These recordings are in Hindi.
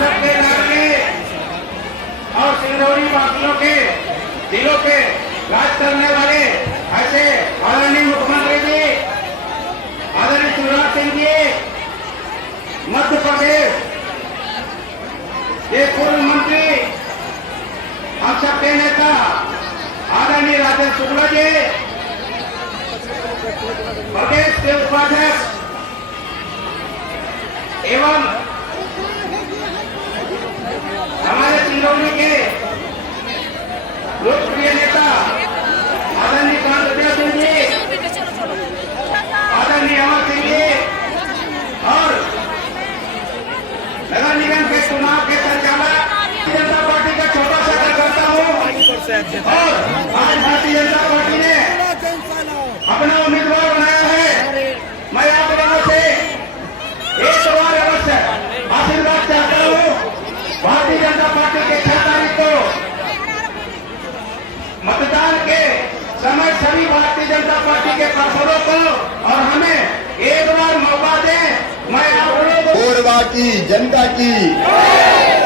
सबके लाडले और सिंगरौली वासियों के दिलों पे राज करने वाले ऐसे आदरणीय मुख्यमंत्री जी, आदरणीय शिवराज सिंह जी, मध्य प्रदेश के पूर्व मंत्री, हम सबके नेता आदरणीय राजेंद्र शुक्ला जी, प्रदेश के उपाध्यक्ष एवं हमारे सिंगरौली के लोकप्रिय नेता आदरणीय कांतिलाल सिंह जी, आदरणीय अमर सिंह जी और नगर निगम के चुनाव के संचालक जनता पार्टी का छोटा सा कार्यकर्ता हूँ और आज भारतीय जनता पार्टी ने अपना उम्मीदवार बनाया है। मैं आप लोगों से एक बार अवश्य आशीर्वाद चाहता हूँ। भारतीय जनता पार्टी के 6 तारीख को मतदान के समय सभी भारतीय जनता पार्टी के पार्षदों को और हमें एक बार मौका दें। मैं आप लोगों कोरबा की जनता की,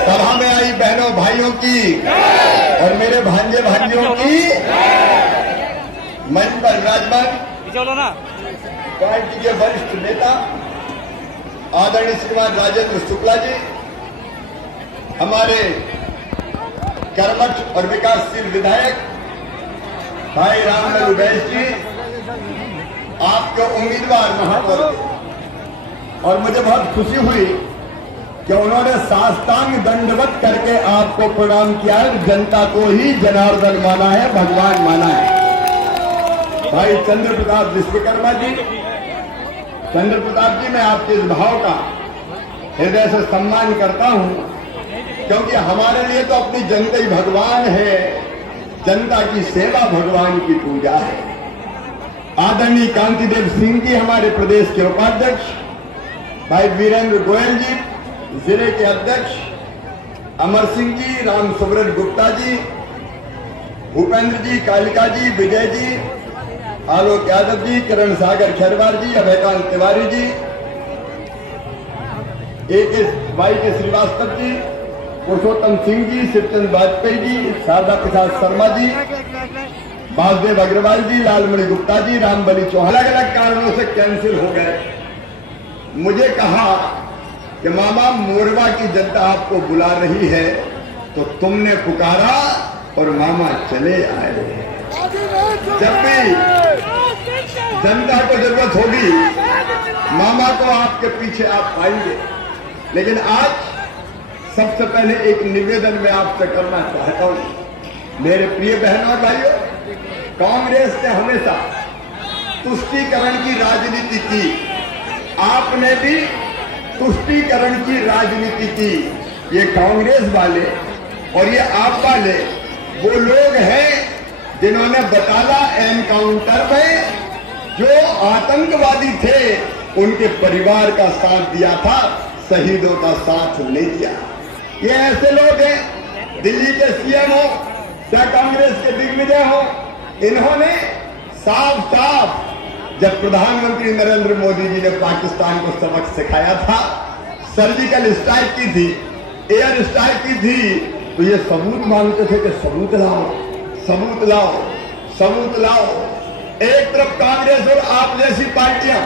सभा में आई बहनों भाइयों की और मेरे भांजे भांजियों की, मंच पर विराजमान पार्टी के वरिष्ठ नेता आदरणीय श्रीमान राजेंद्र शुक्ला जी, हमारे कर्मठ और विकासशील विधायक भाई रामलाल बैस जी, आपके उम्मीदवार महापौर, और मुझे बहुत खुशी हुई कि उन्होंने साष्टांग दंडवत करके आपको प्रणाम किया है। जनता को ही जनार्दन माना है, भगवान माना है। भाई चंद्र प्रताप विश्वकर्मा जी, चंद्र प्रताप जी, मैं आपके इस भाव का हृदय से सम्मान करता हूं, क्योंकि हमारे लिए तो अपनी जनता ही भगवान है। जनता की सेवा भगवान की पूजा है। आदरणीय कांतिदेव सिंह जी, हमारे प्रदेश के उपाध्यक्ष, भाई वीरेंद्र गोयल जी, जिले के अध्यक्ष अमर सिंह जी, राम सुब्रत गुप्ता जी, भूपेंद्र जी, कालिका जी, विजय जी, आलोक यादव जी, किरण सागर खैरवार जी, अभयकांत तिवारी जी, वाई के श्रीवास्तव जी, पुरुषोत्तम सिंह जी, शिवचंद वाजपेयी जी, शारदा प्रसाद शर्मा जी, वासुदेव अग्रवाल जी, लालमणि गुप्ता जी, रामबली चौहान अलग अलग कारणों से कैंसिल हो गए। मुझे कहा कि मामा मोरबा की जनता आपको बुला रही है, तो तुमने पुकारा और मामा चले आए। जब भी जनता को जरूरत होगी, मामा को आपके पीछे आप पाएंगे। लेकिन आज सबसे पहले एक निवेदन मैं आपसे करना चाहता हूं। मेरे प्रिय बहनों और भाइयों, कांग्रेस ने हमेशा तुष्टीकरण की राजनीति की, आपने भी तुष्टीकरण की राजनीति की। ये कांग्रेस वाले और ये आप वाले वो लोग हैं जिन्होंने बटाला एनकाउंटर में जो आतंकवादी थे उनके परिवार का साथ दिया था, शहीदों का साथ नहीं दिया। ये ऐसे लोग हैं, दिल्ली के सीएम हो या कांग्रेस के दिग्विजय हो, इन्होंने साफ साफ जब प्रधानमंत्री नरेंद्र मोदी जी ने पाकिस्तान को सबक सिखाया था, सर्जिकल स्ट्राइक की थी, एयर स्ट्राइक की थी, तो ये सबूत मांगते थे कि सबूत लाओ, सबूत लाओ, सबूत लाओ। एक तरफ कांग्रेस और आप जैसी पार्टियां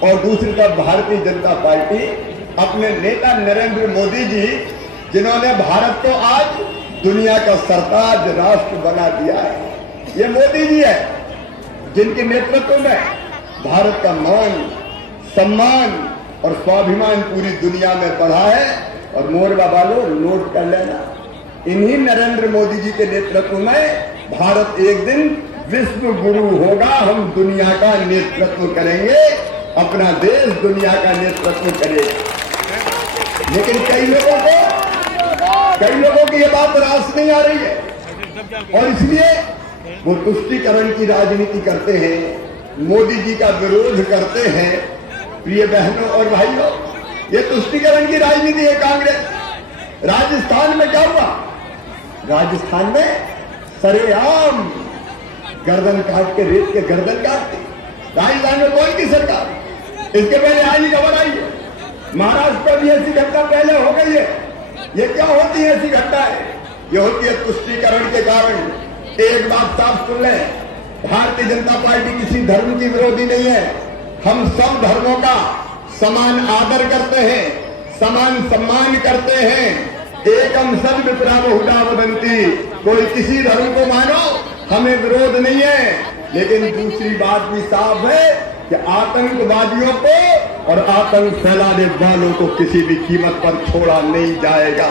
और दूसरी तरफ भारतीय जनता पार्टी, अपने नेता नरेंद्र मोदी जी, जिन्होंने भारत को आज दुनिया का सरताज राष्ट्र बना दिया है। ये मोदी जी है जिनके नेतृत्व में भारत का मान, सम्मान और स्वाभिमान पूरी दुनिया में बढ़ा है। और मोरबा वालों, नोट कर लेना, इन्हीं नरेंद्र मोदी जी के नेतृत्व में भारत एक दिन विश्व गुरु होगा। हम दुनिया का नेतृत्व करेंगे, अपना देश दुनिया का नेतृत्व करेगा। लेकिन कई लोगों की ये बात रास नहीं आ रही है और इसलिए वो तुष्टीकरण की राजनीति करते हैं, मोदी जी का विरोध करते हैं। प्रिय बहनों और भाइयों, ये तुष्टीकरण की राजनीति है कांग्रेस। राजस्थान में क्या हुआ? राजस्थान में सरेआम गर्दन काट के, रेत के गर्दन काट के, राजस्थान में कौन की सरकार? इसके पहले आज ही खबर आई है, महाराष्ट्र में भी ऐसी घटना पहले हो गई है। ये क्या होती है ऐसी घटनाएं? ये होती है तुष्टीकरण के कारण। एक बात साफ सुन लें, भारतीय जनता पार्टी किसी धर्म की विरोधी नहीं है। हम सब धर्मों का समान आदर करते हैं, समान सम्मान करते हैं। एकम सर्व विप्रा बहुधा वदन्ति, कोई किसी धर्म को मानो, हमें विरोध नहीं है। लेकिन दूसरी बात भी साफ है कि आतंकवादियों को और आतंक फैलाने वालों को किसी भी कीमत पर छोड़ा नहीं जाएगा।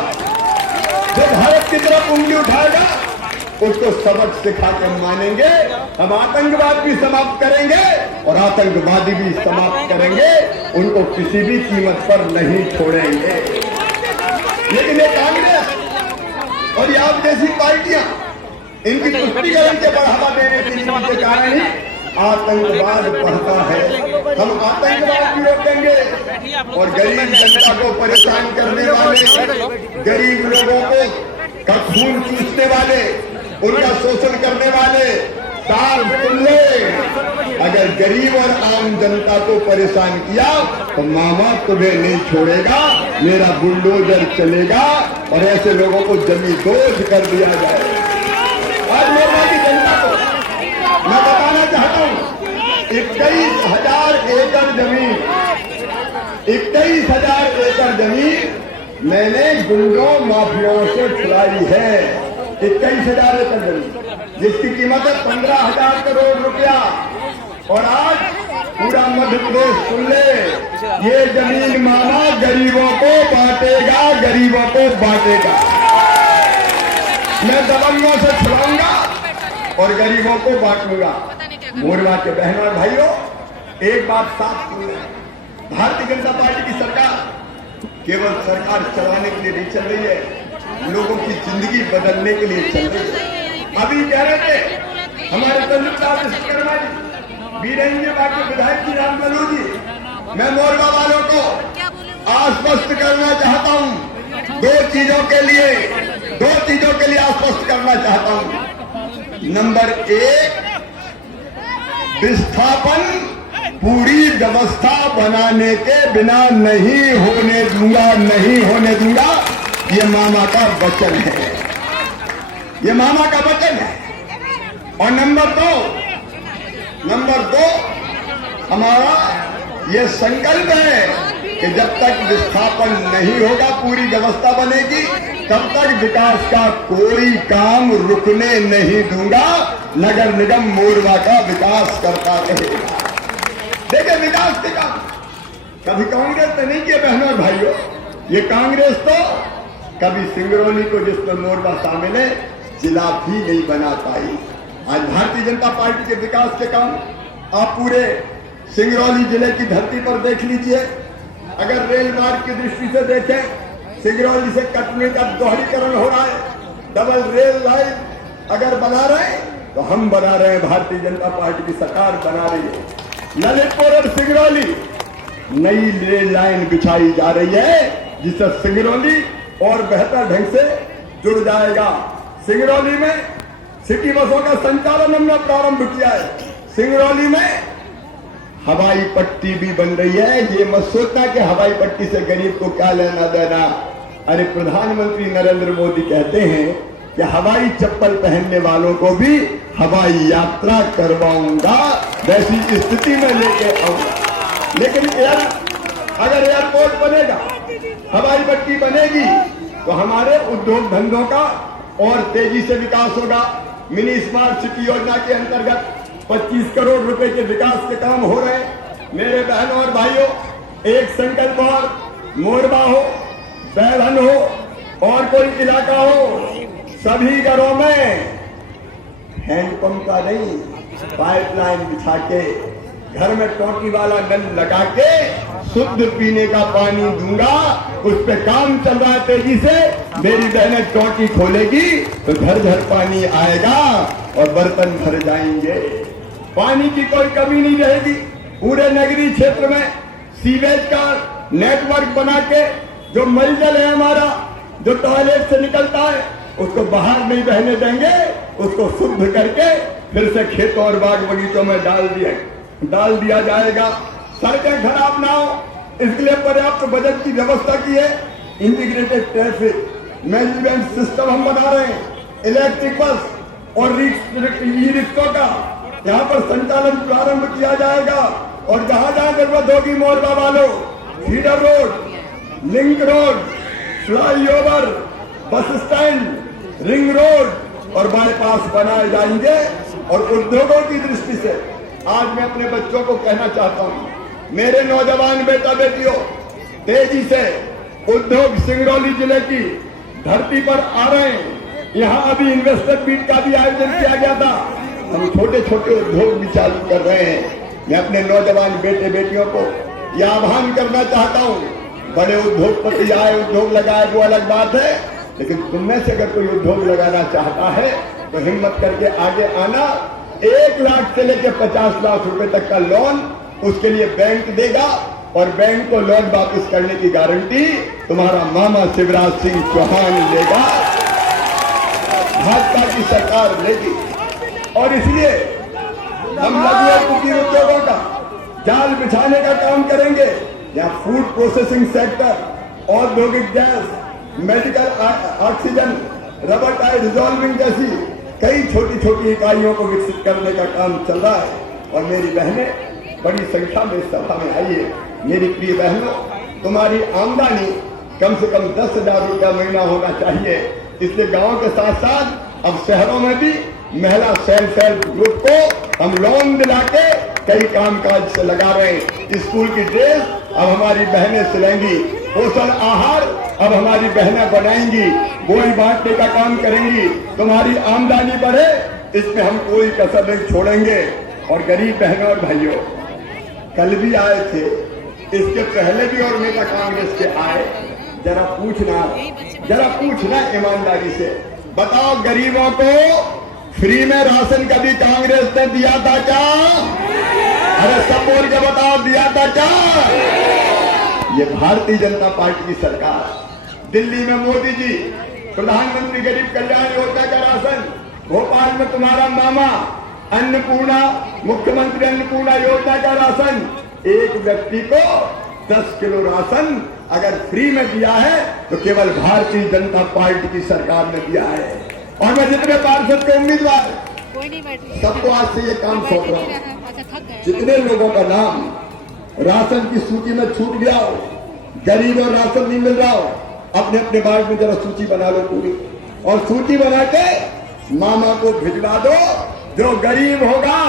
जो भारत की तरफ उंगली उठाएगा उसको सबक सिखा के मानेंगे। हम आतंकवाद भी समाप्त करेंगे और आतंकवादी भी समाप्त करेंगे, उनको किसी भी कीमत पर नहीं छोड़ेंगे। लेकिन ये कांग्रेस और ये आप जैसी पार्टियां, इनकी तुष्टीकरण के बढ़ावा देने के कारण ही आतंकवाद बढ़ता है। हम आतंकवाद भी रोकेंगे और गरीब जनता को परेशान करने वाले, गरीब लोगों को का खून चूसने वाले, उनका शोषण करने वाले साफ सुन ले, अगर गरीब और आम जनता को परेशान किया तो मामा तुम्हें नहीं छोड़ेगा, मेरा बुलडोजर चलेगा और ऐसे लोगों को जमींदोज कर दिया जाएगा। आज मोरबा की जनता को मैं बताना चाहता हूं, 21,000 एकड़ जमीन, 21,000 एकड़ जमीन मैंने गुंडों माफियाओं से छुड़ाई है। 21,000 एकड़ जमीन जिसकी कीमत है 15,000 करोड़ रुपया। और आज पूरा मध्य प्रदेश सुन ले, ये जमीन मामा गरीबों को बांटेगा, गरीबों को बांटेगा। मैं दबंगों से छुड़ाऊंगा और गरीबों को बांटूंगा। मोरबा के बहनों और भाइयों, एक बात साफ सुन लें, भारतीय जनता पार्टी की सरकार केवल सरकार चलाने के लिए नहीं चल रही है, लोगों की जिंदगी बदलने के लिए चल रही है। अभी कह रहे थे हमारे संयुक्त विश्वकर्मा जी, बीरेंद्र बाकी विधायक जी, राम बलू जी, मैं मोरबा वालों को आश्वस्त करना चाहता हूं दो चीजों के लिए आश्वस्त करना चाहता हूं। नंबर 1, विस्थापन पूरी व्यवस्था बनाने के बिना नहीं होने दूंगा। ये मामा का वचन है, ये मामा का वचन है। और नंबर दो हमारा ये संकल्प है कि जब तक विस्थापन नहीं होगा, पूरी व्यवस्था बनेगी, तब तक विकास का कोई काम रुकने नहीं दूंगा। नगर निगम मोरबा का विकास करता रहेगा। देखिए, विकास के काम कभी कांग्रेस ने नहीं किए बहनों और भाइयों। ये कांग्रेस तो कभी सिंगरौली को, जिसमें मोरबा शामिल है, जिला भी नहीं बना पाई। आज भारतीय जनता पार्टी के विकास के काम आप पूरे सिंगरौली जिले की धरती पर देख लीजिए। अगर रेल मार्ग की दृष्टि से देखें, सिंगरौली से कटनी का दोहरीकरण हो रहा है, डबल रेल लाइन अगर बना रहे हैं तो हम बना रहे हैं, भारतीय जनता पार्टी की सरकार बना रही है। ललितपुर और सिंगरौली नई रेल लाइन बिछाई जा रही है, जिससे सिंगरौली और बेहतर ढंग से जुड़ जाएगा। सिंगरौली में सिटी बसों का संचालन हमने प्रारंभ किया है। सिंगरौली में हवाई पट्टी भी बन रही है। ये मत सोचना कि हवाई पट्टी से गरीब को क्या लेना देना। अरे, प्रधानमंत्री नरेंद्र मोदी कहते हैं कि हवाई चप्पल पहनने वालों को भी हवाई यात्रा करवाऊंगा, वैसी स्थिति में लेके आऊंगा। लेकिन अगर एयरपोर्ट बनेगा, हवाई पट्टी बनेगी, तो हमारे उद्योग धंधों का और तेजी से विकास होगा। मिनी स्मार्ट सिटी योजना के अंतर्गत 25 करोड़ रुपए के विकास के काम हो रहे हैं। मेरे बहनों और भाइयों, एक संकल्प और, मोरबा हो, बैलन हो और कोई इलाका हो, सभी घरों में हैंडपंप का नहीं, पाइपलाइन बिछा के, घर में टोटी वाला नल लगा के शुद्ध पीने का पानी दूंगा। उस पे काम चल रहा है तेजी से। मेरी बहनें टोटी खोलेगी तो घर घर पानी आएगा और बर्तन भर जाएंगे। पानी की कोई कमी नहीं रहेगी। पूरे नगरीय क्षेत्र में सीवेज का नेटवर्क बना के, जो मलजल है हमारा, जो टॉयलेट से निकलता है, उसको बाहर नहीं बहने देंगे, उसको शुद्ध करके फिर से खेतों और बाग बगीचों में डाल दिया जाएगा। सड़कें खराब ना हो, इसके लिए पर्याप्त बजट की व्यवस्था की है। इंटीग्रेटेड ट्रैफिक मैनेजमेंट सिस्टम हम बना रहे हैं, इलेक्ट्रिक बस और ई रिक्शों का यहाँ पर संचालन प्रारंभ किया जाएगा। और जहां जहां जरूरत होगी मोरबा वालों, feeder road, link road, flyover, bus stand, ring road और बाईपास बनाए जाएंगे। और उद्योगों की दृष्टि से आज मैं अपने बच्चों को कहना चाहता हूं, मेरे नौजवान बेटा बेटियों, तेजी से उद्योग सिंगरौली जिले की धरती पर आ रहे हैं। यहाँ अभी इन्वेस्टर मीट का भी आयोजन किया गया था। हम छोटे छोटे उद्योग भी चालू कर रहे हैं। मैं अपने नौजवान बेटे बेटियों को यह आह्वान करना चाहता हूँ, बड़े उद्योगपति आए, उद्योग लगाए, वो अलग बात है, लेकिन तुमने से अगर कोई उद्योग लगाना चाहता है तो हिम्मत करके आगे आना। 1 लाख से लेकर 50 लाख रुपए तक का लोन उसके लिए बैंक देगा और बैंक को लोन वापस करने की गारंटी तुम्हारा मामा शिवराज सिंह चौहान लेगा, भाजपा की सरकार लेगी। और इसलिए हम लघु और कुटीर उद्योगों का जाल बिछाने का काम करेंगे। यहाँ फूड प्रोसेसिंग सेक्टर, औद्योगिक gas, medical oxygen, rubber tyre resolving जैसी कई छोटी छोटी इकाइयों को विकसित करने का काम चल रहा है। और मेरी बहनें बड़ी संख्या में इस सभा में आई है। मेरी प्रिय बहनों, तुम्हारी आमदनी कम से कम 10,000 रुपया महीना होना चाहिए। इसलिए गांव के साथ साथ अब शहरों में भी महिला सेल्फ हेल्प ग्रुप को हम लोन दिला के कई कामकाज से लगा रहे हैं। स्कूल की ड्रेस अब हमारी बहनें सिलेंगी, पोषण आहार अब हमारी बहनें बनाएंगी, गोली बांटने का काम करेंगी। तुम्हारी आमदनी बढ़े, इसमें हम कोई कसर नहीं छोड़ेंगे। और गरीब बहनों और भाइयों, कल भी आए थे, इसके पहले भी और नेता कांग्रेस के आए। जरा पूछना ईमानदारी से, बताओ गरीबों को फ्री में राशन कभी कांग्रेस ने दिया था क्या? अरे सब बोल के बताओ, दिया था क्या? ये भारतीय जनता पार्टी की सरकार। दिल्ली में मोदी जी प्रधानमंत्री गरीब कल्याण योजना का राशन, भोपाल में तुम्हारा मामा अन्नपूर्णा, मुख्यमंत्री अन्नपूर्णा योजना का राशन, एक व्यक्ति को 10 किलो राशन अगर फ्री में दिया है तो केवल भारतीय जनता पार्टी की सरकार ने दिया है। और मैं जितने पार्षद के उम्मीदवार सबको आज से ये काम सौंप रहा हूँ, जितने लोगों का नाम राशन की सूची में छूट गया हो, गरीब और राशन नहीं मिल रहा हो, अपने अपने वार्ड में जरा सूची बना लो पूरी, और सूची बना के मामा को भिजवा दो। जो गरीब होगा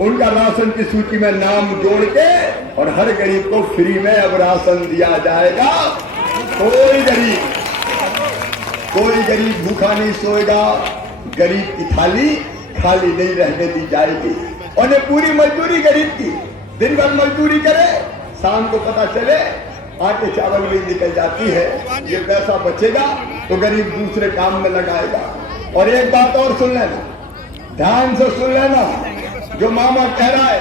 उनका राशन की सूची में नाम जोड़ के और हर गरीब को फ्री में अब राशन दिया जाएगा। कोई गरीब भूखा नहीं सोएगा, गरीब की थाली खाली नहीं रहने दी जाएगी। और ये पूरी मजदूरी गरीब की, दिन भर मजदूरी करे, शाम को पता चले आटे चावल में निकल जाती है, ये पैसा बचेगा तो गरीब दूसरे काम में लगाएगा। और एक बात और सुन लेना, ध्यान से सुन लेना, जो मामा कह रहा है,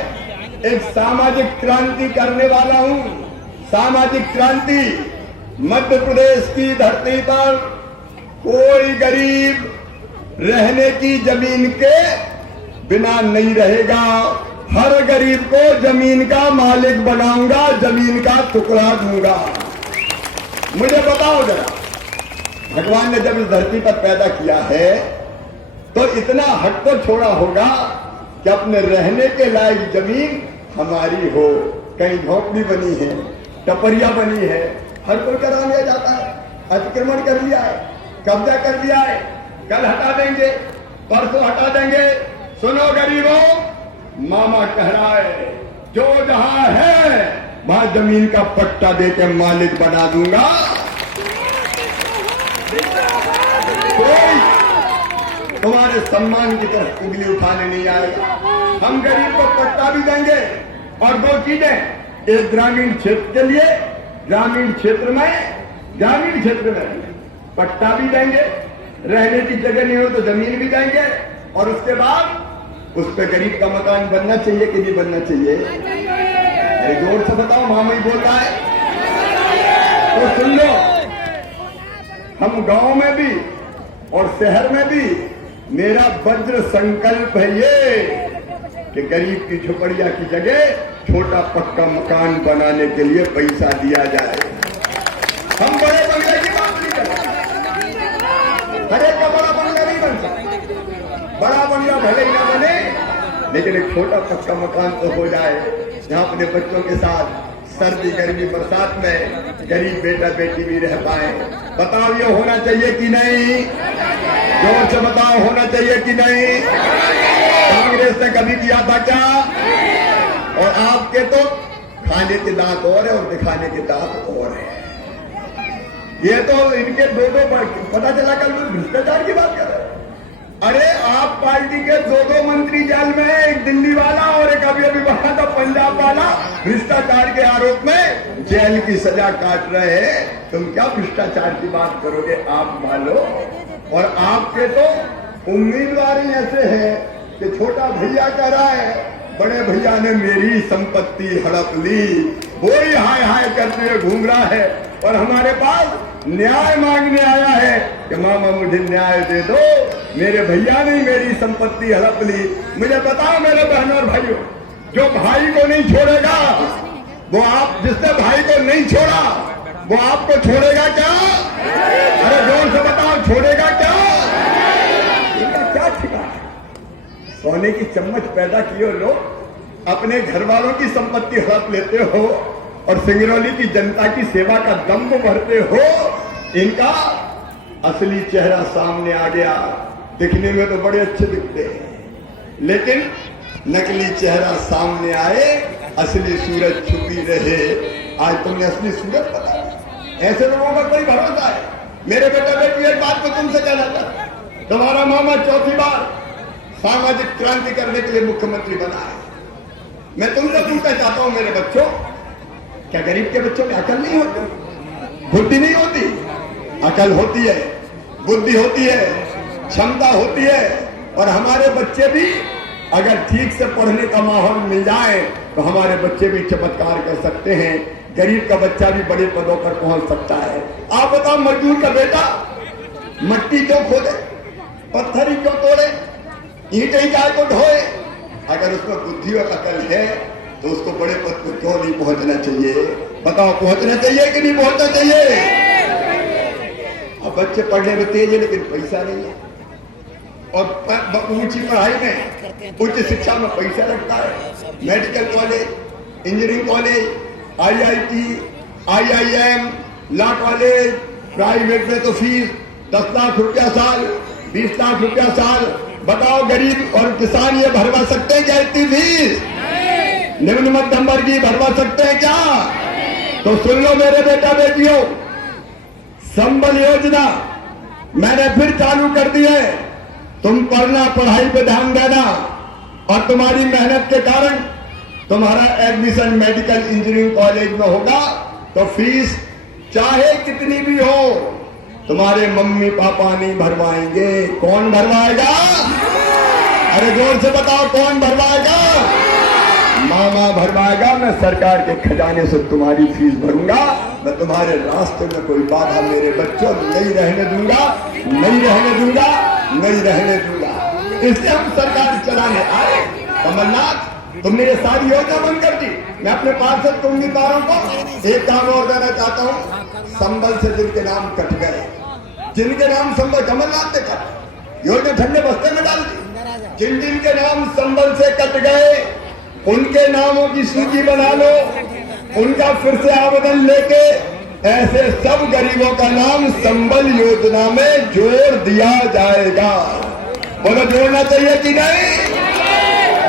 एक सामाजिक क्रांति करने वाला हूं। सामाजिक क्रांति, मध्य प्रदेश की धरती पर कोई गरीब रहने की जमीन के बिना नहीं रहेगा। हर गरीब को जमीन का मालिक बनाऊंगा, जमीन का टुकड़ा दूंगा। मुझे बताओ जरा, भगवान ने जब इस धरती पर पैदा किया है तो इतना हक तो छोड़ा होगा कि अपने रहने के लायक जमीन हमारी हो। कहीं झोंपड़ी बनी है, टपरिया बनी है, हर कोई करा लिया जाता है। अतिक्रमण कर लिया है, कब्जा कर लिया है, कल हटा देंगे, परसों हटा देंगे। सुनो गरीबों, मामा कह रहा है जो जहां है वहां जमीन का पट्टा देकर मालिक बना दूंगा। कोई तुम्हारे सम्मान की तरफ उंगली उठाने नहीं आएगा। हम गरीब को पट्टा भी देंगे और 2 चीजें, एक ग्रामीण क्षेत्र के लिए, ग्रामीण क्षेत्र में पट्टा भी देंगे, रहने की जगह नहीं हो तो जमीन भी देंगे, और उसके बाद उस पे गरीब का मकान बनना चाहिए कि नहीं बनना चाहिए? अरे जोर से बताओ, मामा ही बोलता है तो सुन लो। हम गांव में भी और शहर में भी मेरा वज्र संकल्प है ये कि गरीब की झोपड़िया की जगह छोटा पक्का मकान बनाने के लिए पैसा दिया जाए। हम बड़े बंगले की बात नहीं करते, भले ही ना बने, लेकिन एक छोटा पक्का मकान तो हो जाए जहाँ अपने बच्चों के साथ सर्दी गर्मी बरसात में गरीब बेटा बेटी भी रह पाए। बताओ ये होना चाहिए कि नहीं? जोर से बताओ, होना चाहिए कि नहीं? कांग्रेस ने कभी किया था क्या? और आपके तो खाने के दांत और है और दिखाने के दांत और है। ये तो इनके दो पता चला कल भ्रष्टाचार की बात कर रहे हैं। अरे आप पार्टी के दो मंत्री जेल में है, एक दिल्ली वाला और एक अभी वहां का पंजाब वाला भ्रष्टाचार के आरोप में जेल की सजा काट रहे हैं। तुम क्या भ्रष्टाचार की बात करोगे आप वालों? और आपके तो उम्मीदवार ही ऐसे हैं कि छोटा भैया कह रहा है बड़े भैया ने मेरी संपत्ति हड़प ली, वो ही हाय हाय करते हुए घूम रहा है, और हमारे पास न्याय मांगने आया है कि मामा मुझे न्याय दे दो, मेरे भैया ने मेरी संपत्ति हड़प ली। मुझे बताओ मेरे बहनों और भाइयों, जो भाई को नहीं छोड़ेगा वो आप, जिसने भाई को नहीं छोड़ा वो आपको छोड़ेगा क्या? अरे जोर से बताओ, छोड़ेगा क्या? इनका क्या ठिकाना? सोने की चम्मच पैदा किए लोग अपने घर वालों की संपत्ति हड़प लेते हो और सिंगरौली की जनता की सेवा का दम्भ भरते हो। इनका असली चेहरा सामने आ गया। दिखने में तो बड़े अच्छे दिखते हैं, लेकिन नकली चेहरा सामने आए, असली सूरत छुपी रहे। आज तुमने असली सूरत बता दी। ऐसे लोगों का कोई भरोसा है? मेरे बेटा बेटी, एक बात को तुमसे कहना चाहता, तुम्हारा मामा चौथी बार सामाजिक क्रांति करने के लिए मुख्यमंत्री बना है। मैं तुमसे पूछना चाहता हूं मेरे बच्चों, क्या गरीब के बच्चों में अकल नहीं होती, बुद्धि नहीं होती? अकल होती है, बुद्धि होती है, क्षमता होती है। और हमारे बच्चे भी अगर ठीक से पढ़ने का माहौल मिल जाए तो हमारे बच्चे भी चमत्कार कर सकते हैं। गरीब का बच्चा भी बड़े पदों पर पहुंच सकता है। आप बताओ, मजदूर का बेटा मट्टी क्यों खोदे, पत्थर ही क्यों तोड़े, ईंट ही गाय को ढोए? अगर उसमें बुद्धि और अकल है तो उसको बड़े पद पर क्यों नहीं पहुंचना चाहिए? बताओ, पहुंचना चाहिए कि नहीं पहुंचना चाहिए? अब बच्चे पढ़ने में तेज है लेकिन पैसा नहीं है, और ऊंची पढ़ाई में, उच्च शिक्षा में पैसा लगता है। Medical college, engineering college, IIT, IIM, law college, private में तो फीस 10 लाख रुपया साल, 20 लाख रुपया साल। बताओ, गरीब और किसान ये भरवा सकते हैं क्या इतनी फीस? निम्न मध्यम वर्गीय भरवा सकते हैं क्या? तो सुन लो मेरे बेटा बेटियों, संबल योजना मैंने फिर चालू कर दी है। तुम पढ़ना, पढ़ाई पे ध्यान देना, और तुम्हारी मेहनत के कारण तुम्हारा एडमिशन मेडिकल इंजीनियरिंग कॉलेज में होगा तो फीस चाहे कितनी भी हो तुम्हारे मम्मी पापा नहीं भरवाएंगे। कौन भरवाएगा? अरे जोर से बताओ, कौन भरवाएगा? मामा भरवाएगा। मैं सरकार के खजाने से तुम्हारी फीस भरूंगा। मैं तुम्हारे रास्ते में कोई बाधा मेरे बच्चों नहीं रहने दूंगा, नहीं रहने दूंगा, नहीं रहने दूंगा। इसलिए हम सरकार चलाने आए। कमलनाथ, तुमने ये सारी योजना बंद कर दी। मैं अपने पार्षद उम्मीदवारों को एक काम और देना चाहता हूँ, संबल से जिनके नाम कट गए, जिनके नाम संबल कमलनाथ ने कट योजना ठंडे बस्ते में डाल दी, जिन जिनके नाम संबल से कट गए उनके नामों की सूची बना लो, उनका फिर से आवेदन लेके ऐसे सब गरीबों का नाम संबल योजना में जोड़ दिया जाएगा। बोलो, जोड़ना चाहिए कि नहीं?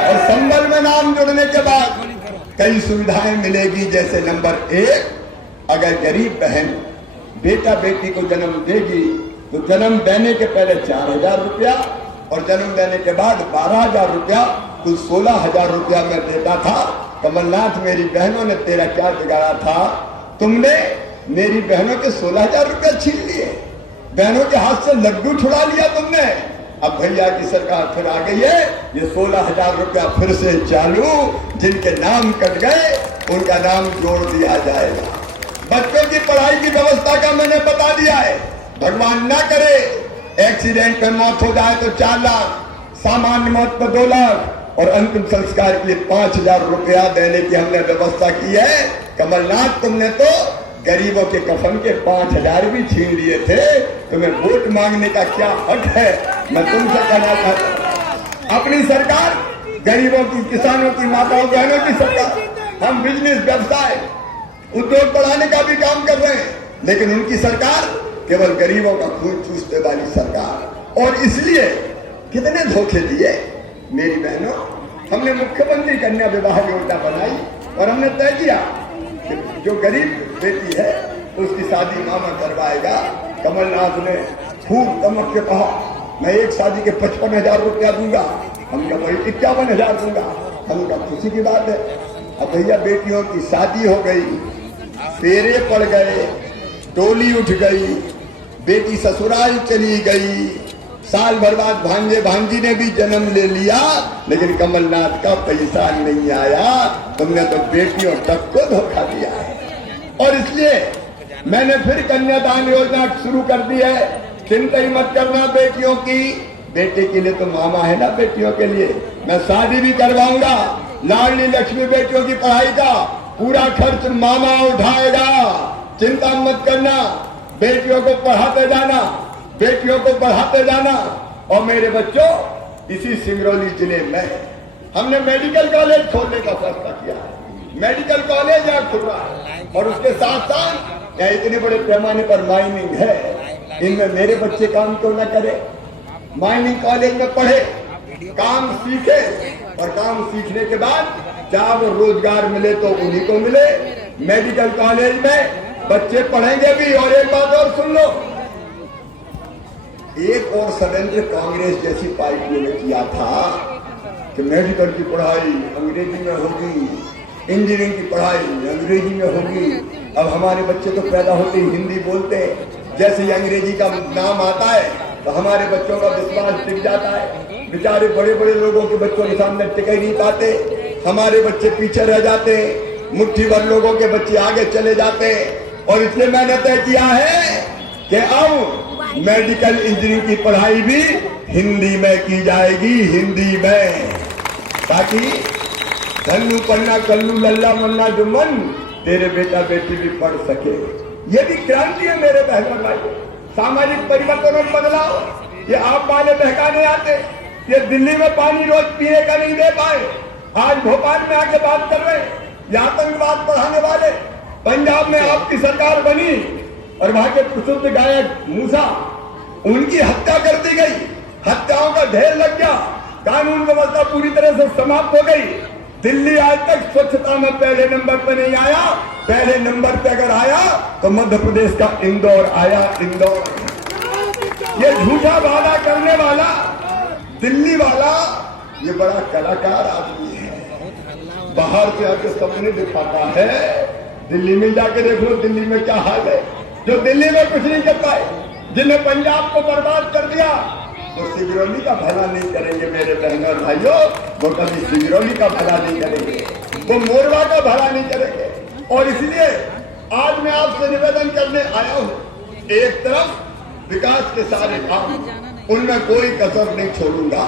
और संबल में नाम जोड़ने के बाद कई सुविधाएं मिलेगी। जैसे नंबर 1, अगर गरीब बहन बेटा बेटी को जन्म देगी तो जन्म देने के पहले 4,000 रुपया और जन्म देने के बाद 12,000 रुपया, कुल 16,000 रुपया मैं देता था। कमलनाथ, मेरी बहनों ने तेरा क्या बिगाड़ा था? तुमने मेरी बहनों के 16,000 रुपया छीन लिए, बहनों के हाथ से लड्डू छुड़ा लिया तुमने। अब भैया की सरकार फिर आ गई है, ये 16,000 रुपया फिर से चालू। जिनके नाम कट गए उनका नाम जोड़ दिया जाएगा। बच्चों की पढ़ाई की व्यवस्था का मैंने बता दिया है। भगवान ना करे एक्सीडेंट में मौत हो जाए तो 4 लाख, सामान्य मौत पर 2 लाख और अंतिम संस्कार के लिए 5,000 रुपया देने की हमने व्यवस्था की है। कमलनाथ, तुमने तो गरीबों के कफन के 5,000 भी छीन लिए थे। तुम्हें वोट मांगने का क्या हक है? मैं तुमसे कहना चाहता हूं, अपनी सरकार गरीबों की, किसानों की, माताओं बहनों की सरकार। हम बिजनेस, व्यवसाय, उद्योग बढ़ाने का भी काम कर रहे हैं, लेकिन उनकी सरकार केवल गरीबों का खून चूसने वाली सरकार। और इसलिए कितने धोखे दिए मेरी बहनों। हमने मुख्यमंत्री कन्या विवाह योजना बनाई और हमने तय किया कि जो गरीब बेटी है उसकी शादी मामा करवाएगा। कमलनाथ ने खूब दमक के कहा मैं एक शादी के 55,000 रुपया दूंगा, हम क्या वही 51,000 दूंगा। हम क्या खुशी की बात है। अब भैया बेटियों की शादी हो गई, फेरे पड़ गए, टोली उठ गई, बेटी ससुराल चली गई, साल भर बाद भांजे भांजी ने भी जन्म ले लिया, लेकिन कमलनाथ का पैसा नहीं आया। तुमने तो बेटियों तक को धोखा दिया है। और इसलिए मैंने फिर कन्यादान योजना शुरू कर दी है। चिंता ही मत करना बेटियों की, बेटे के लिए तो मामा है ना, बेटियों के लिए मैं शादी भी करवाऊंगा। लाडली लक्ष्मी बेटियों की पढ़ाई का पूरा खर्च मामा उठाएगा। चिंता मत करना, बेटियों को पढ़ाते जाना, बेटियों को बढ़ाते जाना। और मेरे बच्चों, इसी सिंगरौली जिले में हमने मेडिकल कॉलेज खोलने का फैसला किया है। मेडिकल कॉलेज यहाँ खुल रहा है और उसके साथ साथ यहाँ इतने बड़े पैमाने पर माइनिंग है, इनमें मेरे बच्चे काम क्यों न करें। माइनिंग कॉलेज में पढ़े, काम सीखे और काम सीखने के बाद जब रोजगार मिले तो उन्हीं को मिले। मेडिकल कॉलेज में बच्चे पढ़ेंगे भी। और एक बात और सुन लो, एक और षड्यंत्र कांग्रेस जैसी पार्टियों ने किया था कि मेडिकल की पढ़ाई अंग्रेजी में होगी, इंजीनियरिंग की पढ़ाई अंग्रेजी में होगी। अब हमारे बच्चे तो पैदा होते ही हिंदी बोलते हैं, जैसे ही अंग्रेजी का नाम आता है तो हमारे बच्चों का विश्वास टिक जाता है। बेचारे बड़े बड़े लोगों के बच्चों के सामने टिक ही नहीं पाते, हमारे बच्चे पीछे रह जाते हैं, मुट्ठी भर लोगों के बच्चे आगे चले जाते हैं। और इसलिए मैंने तय किया है कि अब मेडिकल इंजीनियरिंग की पढ़ाई भी हिंदी में की जाएगी, हिंदी में, ताकि धन्नू पन्ना कल्लू लल्ला मन्ना जुम्मन तेरे बेटा बेटी भी पढ़ सके। ये भी क्रांति है मेरे बहनों भाई। सामाजिक परिवर्तन और बदलाव ये आप वाले बहकाने आते। ये दिल्ली में पानी रोज पीने का नहीं दे पाए, आज भोपाल में आके बात कर रहे हैं। ये आतंकवाद बढ़ाने वाले, पंजाब में आपकी सरकार बनी और वहां के प्रसिद्ध गायक मूसा, उनकी हत्या कर दी गई, हत्याओं का ढेर लग गया, कानून व्यवस्था पूरी तरह से समाप्त हो गई। दिल्ली आज तक स्वच्छता में पहले नंबर पर नहीं आया। पहले नंबर पे अगर आया तो मध्य प्रदेश का इंदौर आया, इंदौर। ये झूठा वादा करने वाला दिल्ली वाला ये बड़ा कलाकार आदमी है, बाहर से आके सपने दिखाता है। दिल्ली में जाके देख लो दिल्ली में क्या हाल है। जो दिल्ली में कुछ नहीं कर पाए, जिन्हें पंजाब को बर्बाद कर दिया, वो सिंगरौली का भला नहीं करेंगे मेरे बहनों और भाइयों। वो कभी सिंगरौली का भला नहीं करेंगे, वो मोरवा का भला नहीं करेंगे। और इसलिए आज मैं आपसे निवेदन करने आया हूँ, एक तरफ विकास के सारे काम, उनमें कोई कसर नहीं छोड़ूंगा।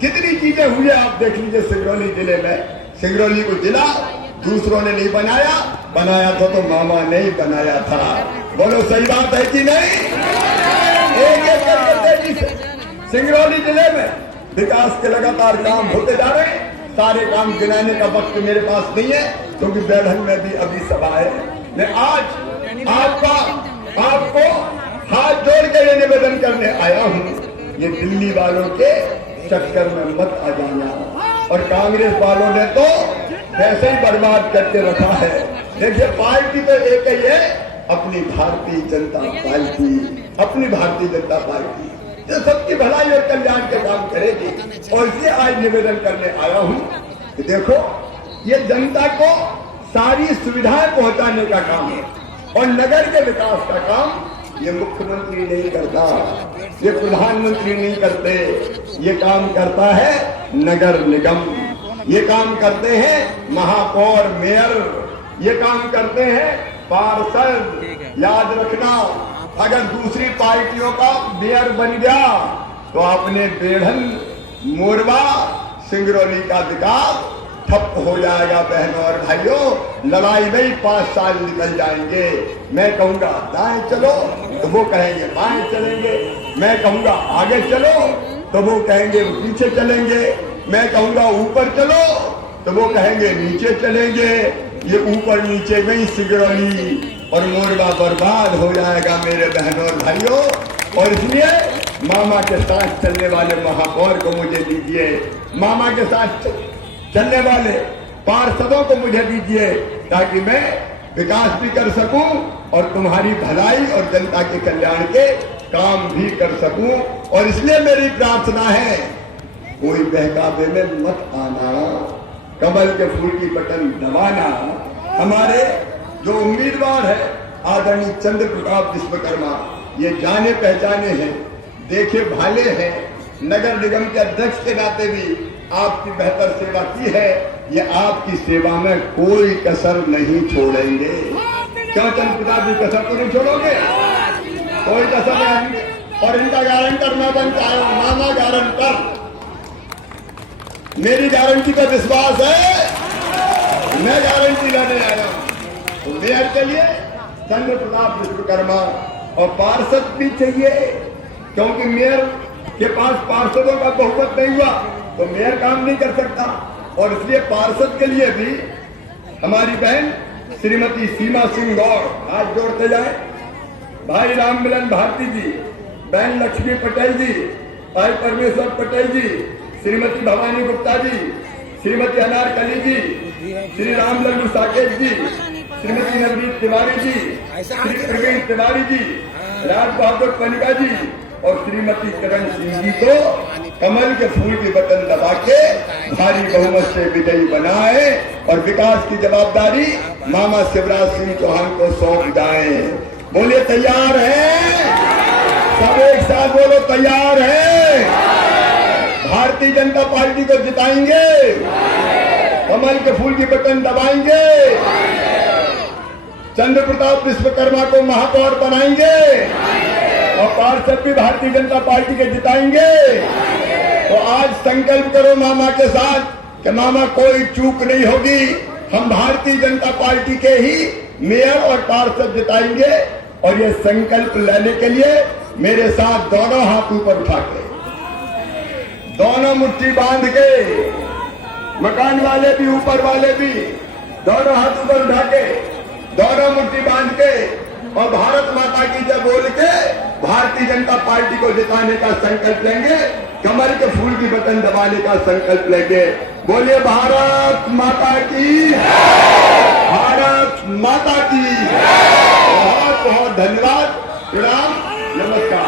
कितनी चीजें हुई है आप देख लीजिए सिंगरौली जिले में। सिंगरौली को जिला दूसरों ने नहीं बनाया, बनाया था तो मामा ने ही बनाया था। बोलो सही बात है कि नहीं? एक एक करके सिंगरौली जिले में विकास के लगातार काम होते जा रहे हैं। सारे काम गिनाने का वक्त मेरे पास नहीं है, क्योंकि बैठक में भी अभी सभा है। मैं आज आपको हाथ जोड़ के ये निवेदन करने आया हूँ, ये दिल्ली वालों के चक्कर में मत आ जाना। और कांग्रेस वालों ने तो पैसे ही बर्बाद करके रखा है। देखिए पार्टी तो एक ही है, अपनी भारतीय जनता पार्टी, अपनी भारतीय जनता पार्टी जो सबकी भलाई और कल्याण के काम करेगी। और इसलिए आज निवेदन करने आया हूँ कि देखो, ये जनता को सारी सुविधाएं पहुंचाने का काम है और नगर के विकास का काम ये मुख्यमंत्री नहीं करता, ये प्रधानमंत्री नहीं करते, ये काम करता है नगर निगम, ये काम करते हैं महापौर, मेयर, ये काम करते हैं पार्षद। याद रखना, अगर दूसरी पार्टियों का मेयर बन गया तो अपने बेढ़न, मोरवा, सिंगरौली का विकास ठप हो जाएगा। बहनों और भाइयों, लड़ाई में ही 5 साल निकल जाएंगे। मैं कहूंगा दाएं चलो तो वो कहेंगे बाएं चलेंगे, मैं कहूंगा आगे चलो तो वो कहेंगे पीछे चलेंगे, मैं कहूंगा ऊपर चलो तो वो कहेंगे नीचे चलेंगे। ये ऊपर नीचे में ही सिगरौली और मोरबा बर्बाद हो जाएगा मेरे बहनों और भाइयों। और इसलिए मामा के साथ चलने वाले महापौर को मुझे दीजिए, मामा के साथ चलने वाले पार्षदों को मुझे दीजिए, ताकि मैं विकास भी कर सकूं और तुम्हारी भलाई और जनता के कल्याण के काम भी कर सकूं। और इसलिए मेरी प्रार्थना है, कोई बहकावे में मत आना, कमल के फूल की बटन दबाना। हमारे जो उम्मीदवार है आदरणीय चंद्र प्रताप विश्वकर्मा, ये जाने पहचाने हैं, देखे भाले हैं, नगर निगम के अध्यक्ष के नाते भी आपकी बेहतर सेवा की है। ये आपकी सेवा में कोई कसर नहीं छोड़ेंगे। क्यों चंद्र प्रताप जी, कसर तो नहीं छोड़ोगे? कोई कसर नहीं। और इनका गारंटर मैं बन के आया हूं, मामा गारंटर। मेरी गारंटी का विश्वास है, मैं गारंटी लेने आया हूं। तो मेयर के लिए चंद्र प्रताप विश्वकर्मा और पार्षद भी चाहिए, क्योंकि मेयर के पास पार्षदों का बहुमत नहीं हुआ तो मेयर काम नहीं कर सकता। और इसलिए पार्षद के लिए भी हमारी बहन श्रीमती सीमा सिंह गौड़, हाथ जोड़ते जाए, भाई राम मिलन भारती जी, बहन लक्ष्मी पटेल जी, भाई परमेश्वर पटेल जी, श्रीमती भवानी गुप्ता जी, श्रीमती अनारकली जी, श्री रामलल्लू साकेत जी, श्रीमती नवनीत तिवारी जी, श्री प्रवीण तिवारी जी, राज बहादुर पनिका जी और श्रीमती करण सिंह जी को कमल के फूल की बटन दबा के भारी बहुमत से विजयी बनाए और विकास की जवाबदारी मामा शिवराज सिंह चौहान को सौंप जाए। बोलिए तैयार है? सब एक साथ बोलो, तैयार है? भारतीय जनता पार्टी को जिताएंगे, कमल के फूल की बटन दबाएंगे, चंद्र प्रताप विश्वकर्मा को महापौर बनाएंगे और पार्षद भी भारतीय जनता पार्टी के जिताएंगे। तो आज संकल्प करो मामा के साथ कि मामा कोई चूक नहीं होगी, हम भारतीय जनता पार्टी के ही मेयर और पार्षद जिताएंगे। और ये संकल्प लेने के लिए मेरे साथ दोनों हाथ ऊपर उठा के, दोनों मुट्ठी बांध के, मकान वाले भी ऊपर वाले भी, दोनों हाथ ऊपर उठा के, दोनों मुट्ठी बांध के और भारत माता की जय बोल के भारतीय जनता पार्टी को जिताने का संकल्प लेंगे, कमल के फूल की बटन दबाने का संकल्प लेंगे। बोलिए भारत माता की, भारत माता की। बहुत बहुत धन्यवाद, प्रणाम, नमस्कार।